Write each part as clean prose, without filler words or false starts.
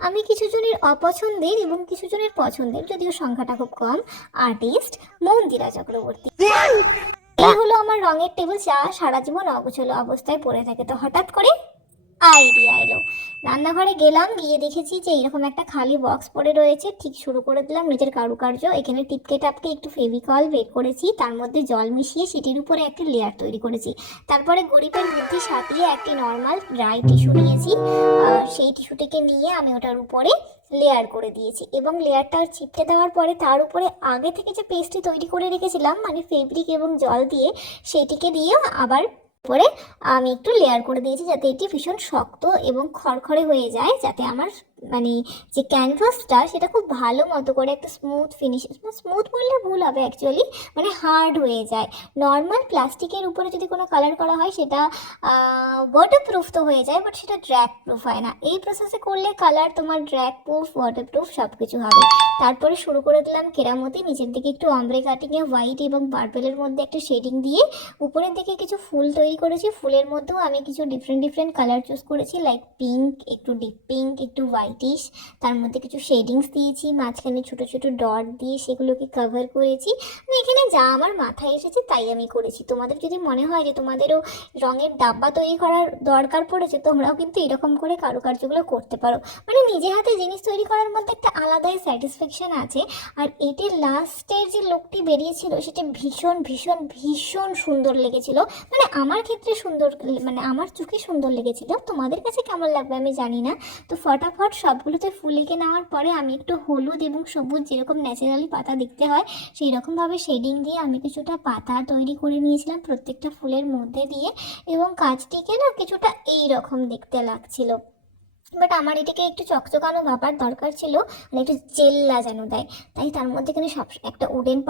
আমি কিছু জনের অপছন্দের এবং কিছু জনের পছন্দের, যদিও সংখ্যাটা খুব কম, আর্টিস্ট মন্দিরা চক্রবর্তী। এই হলো আমার রঙের টেবিল, যা সারা জীবন অগোছালো অবস্থায় পড়ে থাকে। তো হঠাৎ করে আইডিয়া এলো, রান্নাঘরে গেলাম, গিয়ে দেখেছি যে এরকম একটা খালি বক্স পড়ে রয়েছে। ঠিক শুরু করে দিলাম নিজের কারুকার্য। এখানে টিপকে টাপকে একটু ফেভিকল বের করেছি, তার মধ্যে জল মিশিয়ে সেটির উপরে একটা লেয়ার তৈরি করেছি। তারপরে গরিবের বুদ্ধি সাটিয়ে একটি নর্মাল ড্রাই টিস্যু নিয়েছি, সেই টিস্যুটিকে নিয়ে আমি ওটার উপরে লেয়ার করে দিয়েছি এবং লেয়ারটা চিপটে দেওয়ার পরে তার উপরে আগে থেকে যে পেস্টটি তৈরি করে রেখেছিলাম মানে ফেব্রিক এবং জল দিয়ে, সেটিকে দিয়ে আবার পরে আমি একটু লেয়ার করে দিয়েছি, যাতে এটি ভীষণ শক্ত এবং খড়খড়ে হয়ে যায়, যাতে আমার মানে যে ক্যানভাসটা সেটা খুব ভালো মতো করে একটা স্মুথ ফিনিশ, স্মুথ বললে ভুল হবে অ্যাকচুয়ালি, মানে হার্ড হয়ে যায়। নর্মাল প্লাস্টিকের উপরে যদি কোনো কালার করা হয় সেটা ওয়াটার প্রুফ তো হয়ে যায়, বাট সেটা ড্র্যাগ প্রুফ হয় না। এই প্রসেসে করলে কালার তোমার ড্র্যাগ প্রুফ, ওয়াটার প্রুফ সব কিছু হবে। তারপরে শুরু করে দিলাম কেরামতি, নিচের দিকে একটু অমব্রে কাটিংয়ে হোয়াইট এবং পার্পেলের মধ্যে একটা শেডিং দিয়ে উপরের দিকে কিছু ফুল তৈরি করেছি। ফুলের মধ্যেও আমি কিছু ডিফারেন্ট ডিফারেন্ট কালার চুজ করেছি, লাইক পিঙ্ক, একটু ডিপ পিঙ্ক, একটু হোয়াইটিশ, তার মধ্যে কিছু শেডিংস দিয়েছি, মাঝখানে ছোট ছোট ডট দিয়ে সেগুলোকে কভার করেছি। মানে এখানে যা আমার মাথায় এসেছে তাই আমি করেছি। তোমাদের যদি মনে হয় যে তোমাদেরও রঙের ডাব্বা তৈরি করার দরকার পড়েছে, তোমরাও কিন্তু এরকম করে কারুকার্যগুলো করতে পারো। মানে নিজে হাতে জিনিস তৈরি করার মধ্যে একটা আলাদাই স্যাটিসফ্যাকশন আছে। আর এটির লাস্টের যে লুকটি বেরিয়েছিল সেটা ভীষণ ভীষণ ভীষণ সুন্দর লেগেছিল। মানে আমার ক্ষেত্রে সুন্দর, মানে আমার চোখে সুন্দর লেগেছিল, তোমাদের কাছে কেমন লাগবে আমি জানি না। তো ফটাফট সবগুলোতে ফুল এঁকে নেওয়ার পরে আমি একটু হলুদ এবং সবুজ, যেরকম ন্যাচারালি পাতা দেখতে হয় সেই রকমভাবে শেডিং দিয়ে আমি কিছুটা পাতা তৈরি করে নিয়েছিলাম প্রত্যেকটা ফুলের মধ্যে দিয়ে, এবং কাজটিকে না কিছুটা এই রকম দেখতে লাগছিল। বাট আমার এটাকে একটু চকচকানো ভাবার দরকার ছিল, মানে একটু জেল্লা যেন দেয়, তাই তার মধ্যে এখানে সব একটা উডেন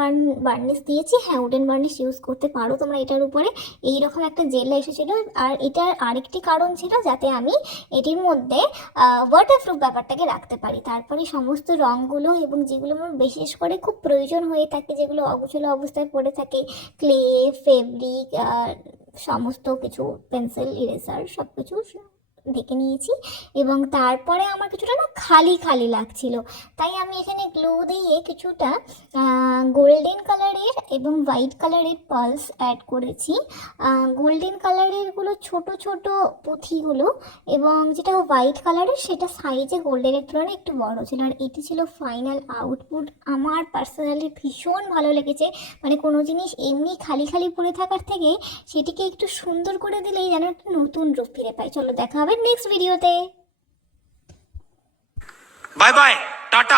বার্নিশ দিয়েছি। হ্যাঁ, উডেন বার্নিশ ইউজ করতে পারো তোমরা এটার উপরে। এইরকম একটা জেল্লা এসেছিলো। আর এটার আরেকটি কারণ ছিল যাতে আমি এটির মধ্যে ওয়াটারপ্রুফ ব্যাপারটাকে রাখতে পারি। তারপরে সমস্ত রঙগুলো এবং যেগুলো আমার বিশেষ করে খুব প্রয়োজন হয়ে থাকে, যেগুলো অগোছালো অবস্থায় পড়ে থাকে, ক্লে, ফেব্রিক, সমস্ত কিছু, পেন্সিল, ইরেজার, সব কিছু ঢেকে নিয়েছি। এবং তারপরে আমার কিছুটা না খালি খালি লাগছিল, তাই আমি এখানে গ্লু দিয়ে কিছুটা গোল্ডেন কালারের এবং হোয়াইট কালারের পালস অ্যাড করেছি। গোল্ডেন কালারেরগুলো ছোট ছোট পুঁথিগুলো, এবং যেটা হোয়াইট কালারের সেটা সাইজে গোল্ডেনের তুলনায় একটু বড় ছিল। আর এটি ছিল ফাইনাল আউটপুট। আমার পার্সোনালি ভীষণ ভালো লেগেছে। মানে কোনো জিনিস এমনি খালি খালি পড়ে থাকার থেকে সেটিকে একটু সুন্দর করে দিলেই যেন একটা নতুন রূপ ফিরে পাই। চলো দেখা হবে নেক্সট ভিডিওতে। Bye bye, tata.